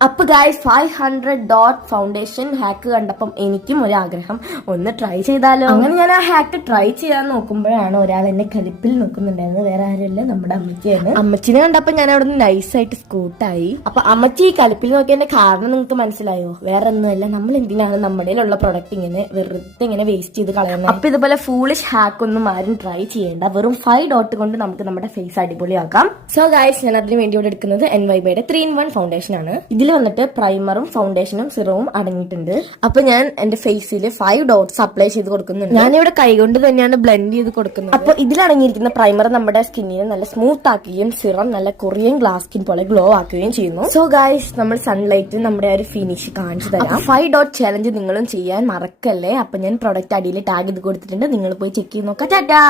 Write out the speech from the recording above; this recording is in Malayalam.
A അപ്പൊ guys five hundred dot foundation hack കണ്ടപ്പം എനിക്കും ഒരു ആഗ്രഹം. ഒന്ന് ട്രൈ ചെയ്താലോ? അങ്ങനെ ഞാൻ ആ ഹാക്ക് ട്രൈ ചെയ്യാൻ നോക്കുമ്പോഴാണ് ഒരാൾ എന്നെ കലിപ്പിൽ നോക്കുന്നുണ്ടായിരുന്നത്. വേറെ ആരുമല്ല നമ്മുടെ അമ്മച്ചിയാണ്. അമ്മച്ചിനെ കണ്ടപ്പോ ഞാൻ അവിടെ നിന്ന് നൈസായിട്ട് സ്കൂട്ടായി അപ്പൊ അമ്മച്ചി ഈ കലിപ്പിൽ നോക്കിയതിന്റെ കാരണം നിങ്ങൾക്ക് മനസ്സിലായോ? വേറെ ഒന്നുമല്ല നമ്മൾ എന്തിനാണ് നമ്മുടെ ഉള്ള പ്രൊഡക്റ്റ് ഇങ്ങനെ വെറുതെ ഇങ്ങനെ വേസ്റ്റ് ചെയ്ത് കളയുന്നത്? അപ്പൊ ഇതുപോലെ ഫൂളിഷ് ഹാക്ക് ഒന്നും ആരും ട്രൈ ചെയ്യേണ്ട. വെറും ഫൈവ് ഡോട്ട് കൊണ്ട് നമുക്ക് നമ്മുടെ ഫേസ് അടിപൊളിയാക്കാം. സോ ഗായ്സ് ഞാൻ അതിന് വേണ്ടി ഇവിടെ എടുക്കുന്നത് എൻ വൈ ബൈയുടെ ത്രീ ഇൻ വൺ ഫൗണ്ടേഷൻ ആണ്. ഇതിൽ വന്നിട്ട് പ്രൈമറും ഫൗണ്ടേഷനും സിറവും അടങ്ങിയിട്ടുണ്ട്. അപ്പൊ ഞാൻ എന്റെ ഫേസിൽ ഫൈവ് ഡോട്ട്സ് അപ്ലൈ ചെയ്ത് കൊടുക്കുന്നുണ്ട്. ഞാനിവിടെ കൈകൊണ്ട് തന്നെയാണ് ബ്ലെൻഡ് ചെയ്ത് കൊടുക്കുന്നത്. അപ്പൊ ഇതിലടങ്ങിയിരിക്കുന്ന പ്രൈമർ നമ്മുടെ സ്കിന്നിനെ നല്ല സ്മൂത്ത് ആക്കുകയും സിറം നല്ല കൊറിയൻ ഗ്ലാസ് സ്കിൻ പോലെ ഗ്ലോ ആക്കുകയും ചെയ്യുന്നു. സോ ഗായ്സ് നമ്മൾ സൺലൈറ്റ് നമ്മുടെ ആ ഒരു ഫിനിഷ് കാണിച്ചു തരാം. ഫൈവ് ഡോട്ട് ചലഞ്ച് നിങ്ങളും ചെയ്യാൻ മറക്കല്ലേ? അപ്പൊ ഞാൻ പ്രൊഡക്റ്റ് അടിയിൽ ടാഗ് ചെയ്ത് കൊടുത്തിട്ടുണ്ട്. നിങ്ങൾ പോയി ചെക്ക് ചെയ്ത് നോക്കാം. ടാറ്റാ!